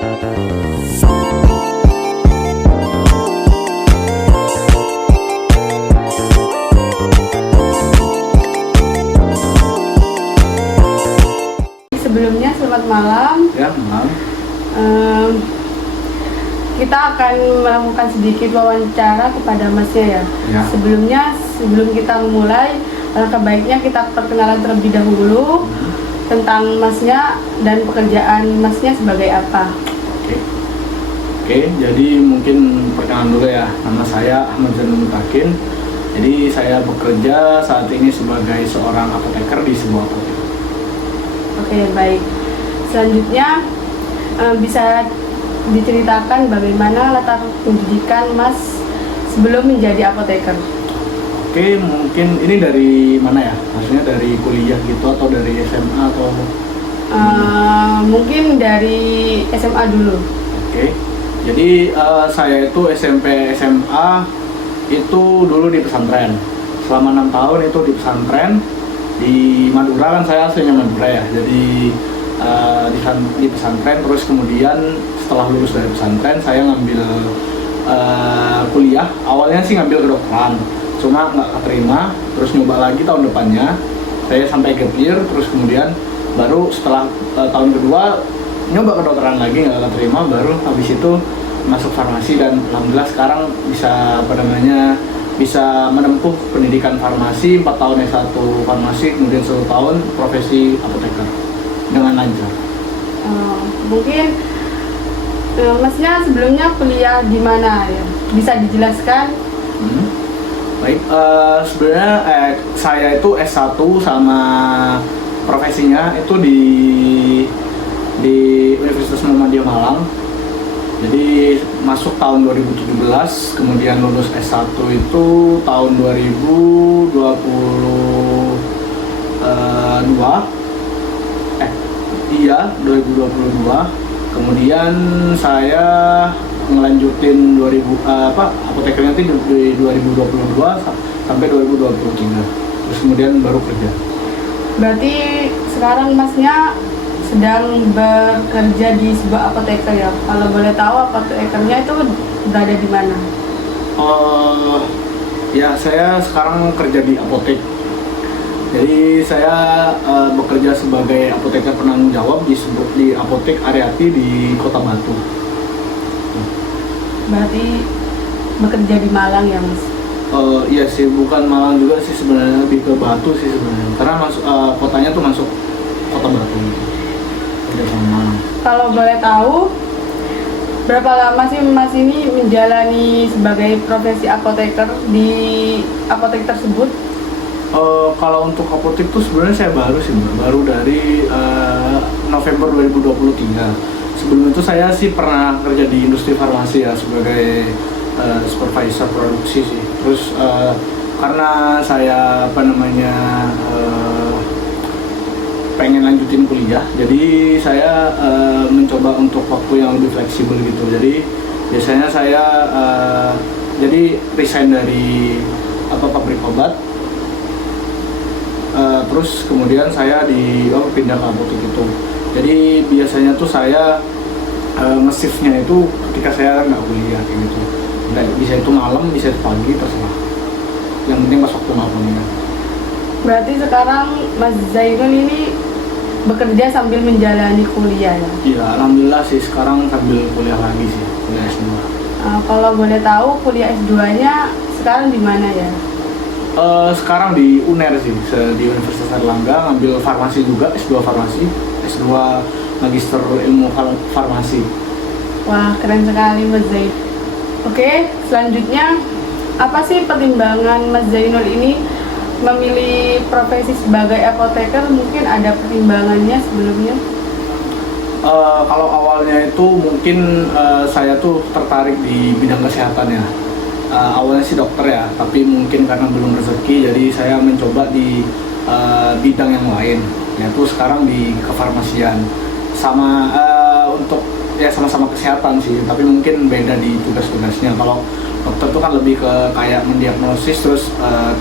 Sebelumnya selamat malam. Ya, malam. Kita akan melakukan sedikit wawancara kepada Masnya ya. Ya. Sebelum kita memulai, alangkah baiknya kita perkenalan terlebih dahulu tentang Masnya dan pekerjaan Masnya sebagai apa. Oke, jadi mungkin perkenalan dulu ya. Nama saya Ahmad Zainul Mutakin. Jadi saya bekerja saat ini sebagai seorang apoteker di sebuah apotek. Oke, baik. Selanjutnya bisa diceritakan bagaimana latar pendidikan Mas sebelum menjadi apoteker? Oke, mungkin ini dari mana ya? Maksudnya dari kuliah gitu atau dari SMA atau? Mungkin dari SMA dulu. Oke, jadi saya itu SMP SMA itu dulu di pesantren. Selama 6 tahun itu di pesantren di Madura, kan saya aslinya Madura ya. Jadi di pesantren, terus kemudian setelah lulus dari pesantren saya ngambil kuliah. Awalnya sih ngambil kedokteran, cuma nggak keterima, terus nyoba lagi tahun depannya saya sampai gap year, terus kemudian baru setelah tahun kedua nyoba kedokteran lagi nggak keterima, baru habis itu masuk farmasi dan alhamdulillah sekarang bisa menempuh pendidikan farmasi 4 tahun S1 farmasi, kemudian 1 tahun profesi apoteker dengan lancar. Mungkin Masnya sebelumnya kuliah di mana ya? Bisa dijelaskan? Baik, sebenarnya saya itu S1 sama profesinya itu di Universitas Muhammadiyah Malang. Jadi masuk tahun 2017, kemudian lulus S1 itu tahun 2022. Kemudian saya ngelanjutin apotekernya itu di 2022 sampai 2023. Terus kemudian baru kerja. Berarti sekarang Masnya sedang bekerja di sebuah apoteker ya? Kalau boleh tahu apotekernya itu berada di mana? Ya, saya sekarang kerja di apotek. Jadi saya bekerja sebagai apoteker penanggung jawab di apotek Aryati di Kota Batu. Berarti bekerja di Malang ya, Mas? Iya sih, bukan Malang juga sih sebenarnya, lebih ke Batu sih sebenarnya. Karena kotanya tuh masuk Kota Batu. Kalau boleh tahu, berapa lama sih Mas ini menjalani sebagai profesi apoteker di apotek tersebut? Kalau untuk apotek tuh sebenarnya saya baru dari November 2023. Sebelum itu saya sih pernah kerja di industri farmasi ya sebagai supervisor produksi sih. Terus karena saya pengen lanjutin kuliah, jadi saya mencoba untuk waktu yang lebih fleksibel gitu. Jadi biasanya saya jadi resign dari pabrik obat, terus kemudian saya pindah ke apotek itu. Jadi biasanya tuh saya nge-shiftnya itu ketika saya nggak kuliah kayak gitu. Bisa itu malam, bisa itu pagi, terserah. Yang penting pas waktu malamnya. Berarti sekarang Mas Zainul ini bekerja sambil menjalani kuliah ya? Iya, alhamdulillah sih sekarang sambil kuliah lagi sih, kuliah S2. Kalau boleh tahu kuliah S2-nya sekarang di mana ya? Sekarang di UNER sih, di Universitas Airlangga, ngambil farmasi juga, S2 farmasi, S2 Magister Ilmu Farmasi. Wah, keren sekali Mas Zainul. Oke, selanjutnya apa sih pertimbangan Mas Zainul ini memilih profesi sebagai apoteker? Mungkin ada pertimbangannya sebelumnya? Kalau awalnya itu mungkin saya tuh tertarik di bidang kesehatan ya. Awalnya sih dokter ya, tapi mungkin karena belum rezeki, jadi saya mencoba di bidang yang lain, yaitu sekarang di kefarmasian. Sama-sama kesehatan sih, tapi mungkin beda di tugas-tugasnya. Kalau dokter itu kan lebih ke kayak mendiagnosis, terus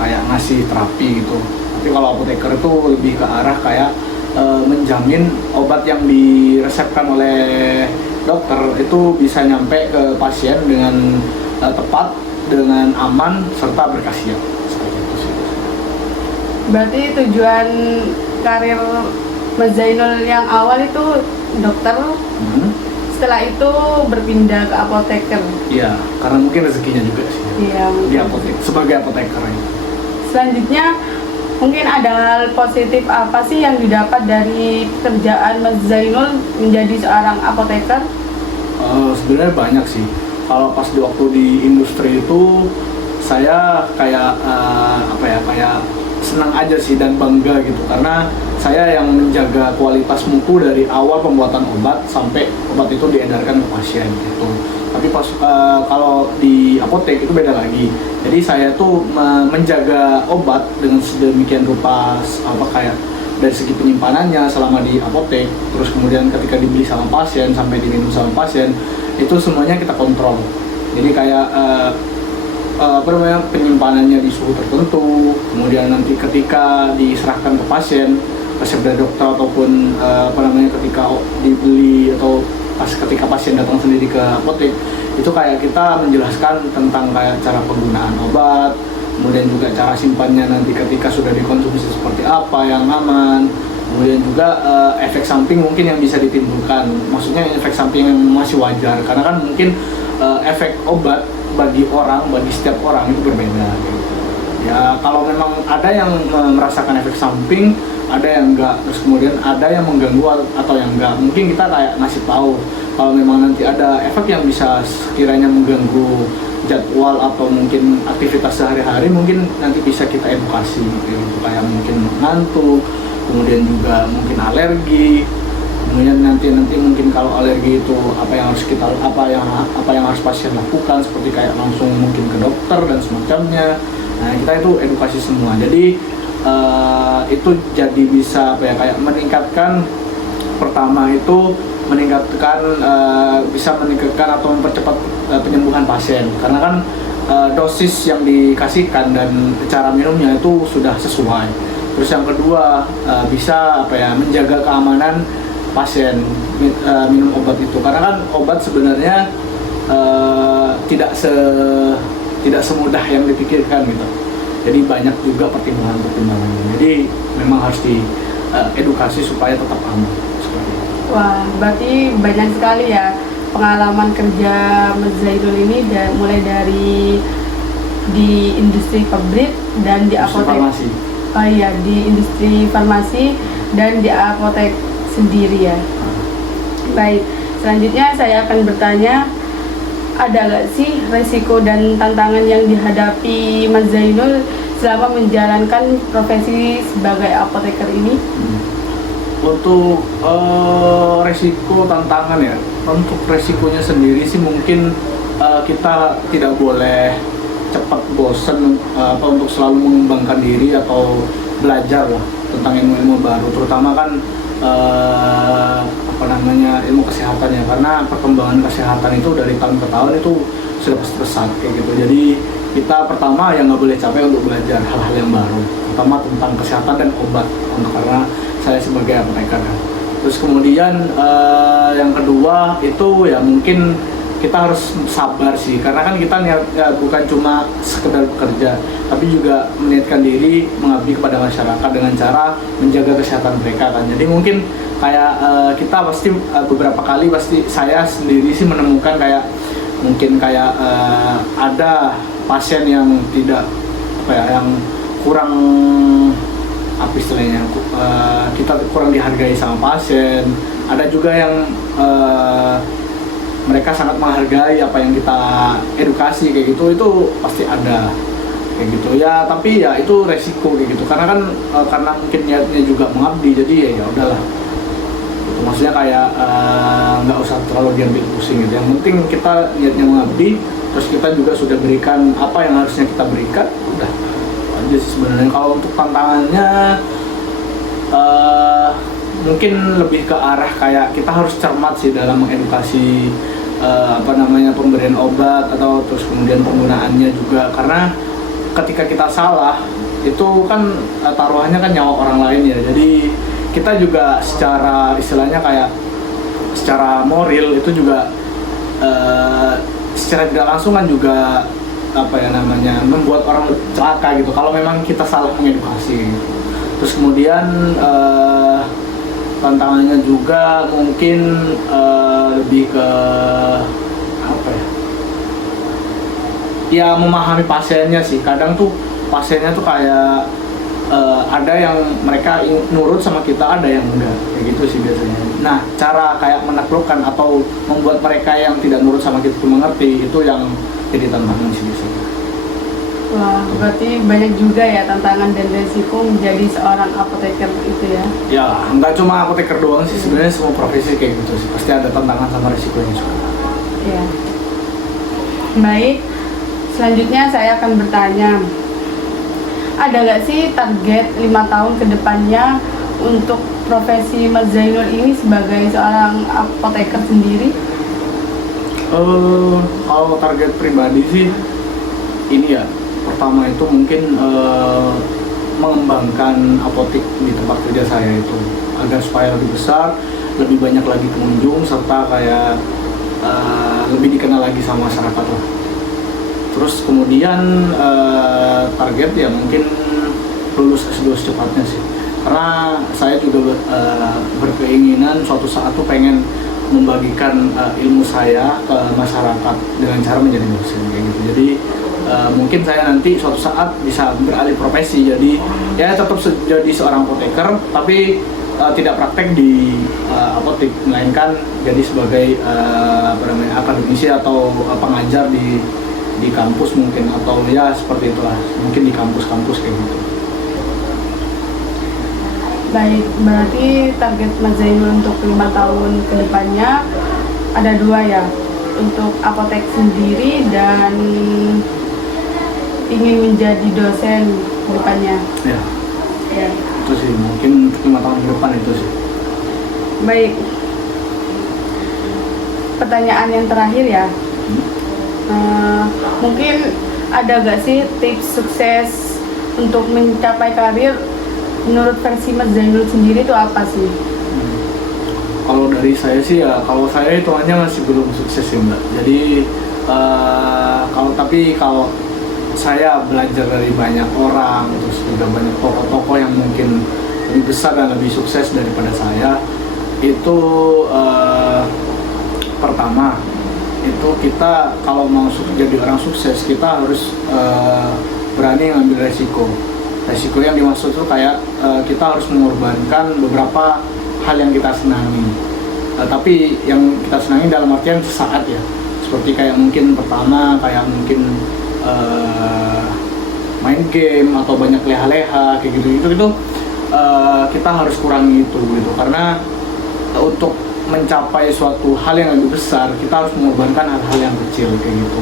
kayak ngasih terapi gitu. Tapi kalau apoteker itu lebih ke arah kayak menjamin obat yang diresepkan oleh dokter itu bisa nyampe ke pasien dengan tepat, dengan aman serta berkhasiat. Seperti itu sih. Berarti tujuan karir Mas Zainul yang awal itu dokter, setelah itu berpindah ke apoteker. Iya, karena mungkin rezekinya juga sih. Iya, Di apotek sebagai apoteker ya. Selanjutnya mungkin ada hal positif apa sih yang didapat dari pekerjaan Mas Zainul menjadi seorang apoteker? Sebenarnya banyak sih. Kalau pas di waktu di industri itu saya kayak kayak senang aja sih dan bangga gitu, karena saya yang menjaga kualitas mutu dari awal pembuatan obat sampai obat itu diedarkan ke pasien gitu. Tapi pas kalau di apotek itu beda lagi. Jadi saya tuh menjaga obat dengan sedemikian rupa, kayak dari segi penyimpanannya selama di apotek, terus kemudian ketika dibeli sama pasien sampai diminum sama pasien, itu semuanya kita kontrol. Jadi kayak penyimpanannya di suhu tertentu, kemudian nanti ketika diserahkan ke pasien dari dokter ataupun ketika dibeli atau ketika pasien datang sendiri ke apotek, itu kayak kita menjelaskan tentang kayak cara penggunaan obat, kemudian juga cara simpannya nanti ketika sudah dikonsumsi seperti apa yang aman, kemudian juga efek samping mungkin yang bisa ditimbulkan, maksudnya efek samping yang masih wajar, karena kan mungkin efek obat bagi setiap orang itu berbeda gitu. Ya kalau memang ada yang merasakan efek samping, ada yang enggak, terus kemudian ada yang mengganggu atau yang enggak, mungkin kita kayak ngasih tahu kalau memang nanti ada efek yang bisa sekiranya mengganggu jadwal atau mungkin aktivitas sehari-hari, mungkin nanti bisa kita edukasi gitu, kayak mungkin ngantuk, kemudian juga mungkin alergi, kemudian nanti mungkin kalau alergi itu apa yang harus pasien lakukan, seperti kayak langsung mungkin ke dokter dan semacamnya. Nah kita itu edukasi semua, jadi itu jadi bisa kayak meningkatkan, pertama itu bisa meningkatkan atau mempercepat penyembuhan pasien, karena kan dosis yang dikasihkan dan cara minumnya itu sudah sesuai. Terus yang kedua bisa menjaga keamanan pasien minum obat itu, karena kan obat sebenarnya tidak semudah yang dipikirkan gitu. Jadi banyak juga pertimbangan-pertimbangannya. Jadi memang harus diedukasi supaya tetap aman. Wah, berarti banyak sekali ya pengalaman kerja Mas Zainul ini, mulai dari di industri pabrik dan di apotek. Oh iya, di industri farmasi dan di apotek sendiri ya. Baik, selanjutnya saya akan bertanya, ada nggak sih resiko dan tantangan yang dihadapi Mas Zainul selama menjalankan profesi sebagai apoteker ini? Untuk resiko tantangan ya, untuk resikonya sendiri sih mungkin kita tidak boleh cepat bosan untuk selalu mengembangkan diri atau belajar lah tentang ilmu-ilmu baru, terutama kan ilmu kesehatan ya, karena perkembangan kesehatan itu dari tahun ke tahun itu sudah pasti pesat kayak gitu. Jadi kita pertama yang nggak boleh capek untuk belajar hal-hal yang baru, terutama tentang kesehatan dan obat, karena saya sebagai apoteker. Terus kemudian yang kedua itu ya mungkin kita harus sabar sih, karena kan kita bukan cuma sekedar bekerja, tapi juga meniatkan diri mengabdi kepada masyarakat dengan cara menjaga kesehatan mereka kan. Jadi mungkin kayak kita pasti beberapa kali saya sendiri sih menemukan kayak ada pasien yang tidak yang kurang istilahnya kita kurang dihargai sama pasien. Ada juga yang mereka sangat menghargai apa yang kita edukasi kayak gitu, itu pasti ada kayak gitu ya. Tapi ya itu resiko kayak gitu, karena kan karena mungkin niatnya juga mengabdi, jadi ya udahlah itu, maksudnya kayak nggak usah terlalu diambil pusing gitu. Yang penting kita niatnya mengabdi, terus kita juga sudah berikan apa yang harusnya kita berikan, udah aja sih sebenarnya. Kalau untuk tantangannya mungkin lebih ke arah kayak kita harus cermat sih dalam mengedukasi pemberian obat atau terus kemudian penggunaannya juga, karena ketika kita salah itu kan taruhannya kan nyawa orang lain ya. Jadi kita juga secara istilahnya secara moral itu juga secara tidak langsung kan juga apa ya namanya membuat orang celaka gitu kalau memang kita salah mengedukasi. Terus kemudian tantangannya juga mungkin lebih ke apa ya? Ya memahami pasiennya sih. Kadang tuh pasiennya tuh kayak ada yang mereka nurut sama kita, ada yang enggak, kayak gitu sih biasanya. Nah, cara kayak menaklukkan atau membuat mereka yang tidak nurut sama kita tuh mengerti, itu yang jadi tantangan sih biasanya. Wah, berarti banyak juga ya tantangan dan resiko menjadi seorang apoteker itu ya? Ya, nggak cuma apoteker doang sih, sebenarnya semua profesi kayak gitu sih. Pasti ada tantangan sama resikonya juga. Ya. Baik, selanjutnya saya akan bertanya, ada nggak sih target 5 tahun ke depannya untuk profesi Mas Zainul ini sebagai seorang apoteker sendiri? Kalau target pribadi sih, ini ya, pertama itu mungkin mengembangkan apotek di tempat kerja saya itu agar supaya lebih besar, lebih banyak lagi pengunjung, serta kayak lebih dikenal lagi sama masyarakat lah. Terus kemudian target ya mungkin lulus S2 secepatnya sih, karena saya juga berkeinginan suatu saat tuh pengen membagikan ilmu saya ke masyarakat dengan cara menjadi dosen kayak gitu. Jadi mungkin saya nanti suatu saat bisa beralih profesi, jadi ya tetap jadi seorang apoteker tapi tidak praktek di apotek, melainkan jadi sebagai akademisi atau pengajar di kampus mungkin, atau ya seperti itulah, mungkin di kampus-kampus kayak gitu. Baik, berarti target Mas Zainul untuk 5 tahun ke depannya ada 2 ya, untuk apotek sendiri dan ingin menjadi dosen ke depannya. Ya, Ya. itu sih mungkin untuk 5 tahun ke depan itu sih. Baik, pertanyaan yang terakhir ya. Mungkin ada gak sih tips sukses untuk mencapai karir menurut versi Mas Zainul sendiri itu apa sih? Kalau dari saya sih ya, kalau saya itu hanya masih belum sukses sih Mbak. Jadi kalau saya belajar dari banyak orang, terus juga banyak tokoh-tokoh yang mungkin lebih besar dan lebih sukses daripada saya, itu pertama itu kita kalau mau jadi orang sukses kita harus berani ngambil resiko. Resiko yang dimaksud itu kayak kita harus mengorbankan beberapa hal yang kita senangi. Tapi yang kita senangi dalam artian sesaat ya. Seperti kayak mungkin pertama kayak mungkin main game atau banyak leha-leha kayak gitu kita harus kurangi itu gitu, karena untuk mencapai suatu hal yang lebih besar kita harus mengorbankan hal-hal yang kecil kayak gitu,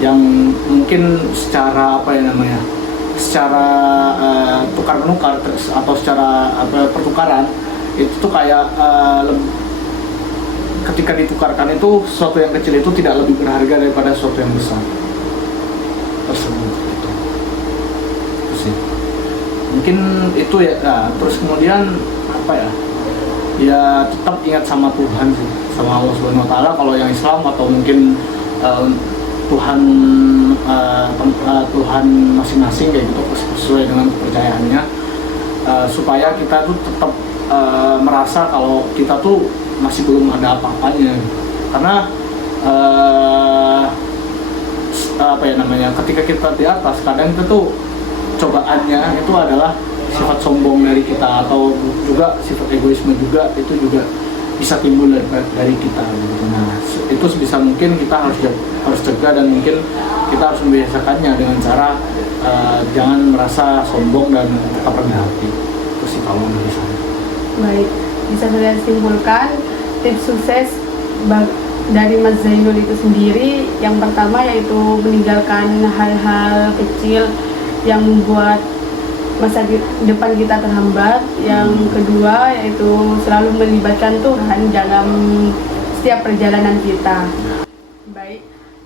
yang mungkin secara secara tukar menukar atau secara pertukaran itu tuh kayak ketika ditukarkan itu sesuatu yang kecil itu tidak lebih berharga daripada sesuatu yang besar tersebut gitu. Itu sih mungkin itu ya. Nah, terus kemudian apa ya tetap ingat sama Tuhan sih, sama Allah Subhanahu Wa Taala kalau yang Islam, atau mungkin Tuhan masing-masing kayak gitu sesuai dengan kepercayaannya, supaya kita tuh tetap merasa kalau kita tuh masih belum ada apa-apanya, karena ketika kita di atas kadang itu tuh cobaannya itu adalah sifat sombong dari kita, atau juga sifat egoisme juga, itu juga bisa timbul dari kita gitu. Nah, itu sebisa mungkin kita harus cegah, dan mungkin kita harus membiasakannya dengan cara jangan merasa sombong dan tetap rendah hati. Itu sih kalau dari saya. Baik, bisa saya simpulkan tips sukses dari Mas Zainul itu sendiri, yang pertama yaitu meninggalkan hal-hal kecil yang membuat masa depan kita terhambat. Yang kedua yaitu selalu melibatkan Tuhan dalam setiap perjalanan kita. Baik,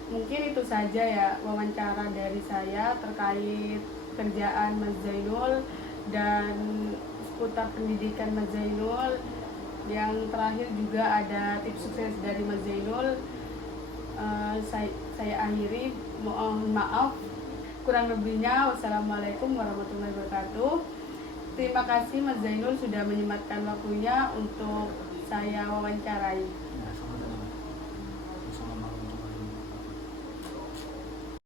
mungkin itu saja ya wawancara dari saya terkait kerjaan Mas Zainul dan seputar pendidikan Mas Zainul. Yang terakhir juga ada tips sukses dari Mas Zainul. Saya akhiri, mohon maaf kurang lebihnya. Wassalamualaikum warahmatullahi wabarakatuh. Terima kasih Mas Zainul sudah menyempatkan waktunya untuk saya wawancarai. Ya, sama-sama. Sama-sama.